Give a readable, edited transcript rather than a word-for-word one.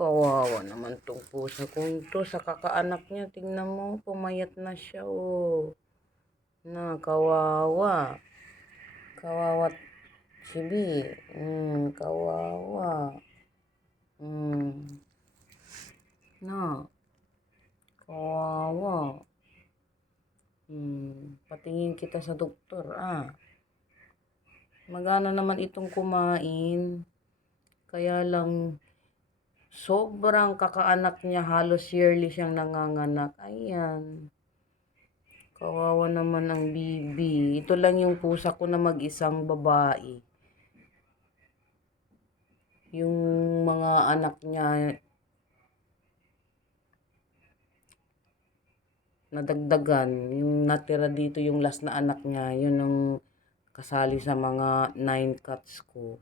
Kawawa naman tong pusa kong to sa kakaanak niya. Tingnan mo, pumayat na siya, oh. Na, kawawa. Kawawa si B. Kawawa. Na, kawawa. Patingin kita sa doktor, Magana naman itong kumain. Kaya lang, sobrang kakaanak niya, halos yearly siyang nanganganak. Ayan. Kawawa naman ang bibi. Ito lang yung pusa ko na mag-isang babae. Yung mga anak niya, nadagdagan. Yung natira dito, yung last na anak niya, yun ang kasali sa mga 9 cats ko.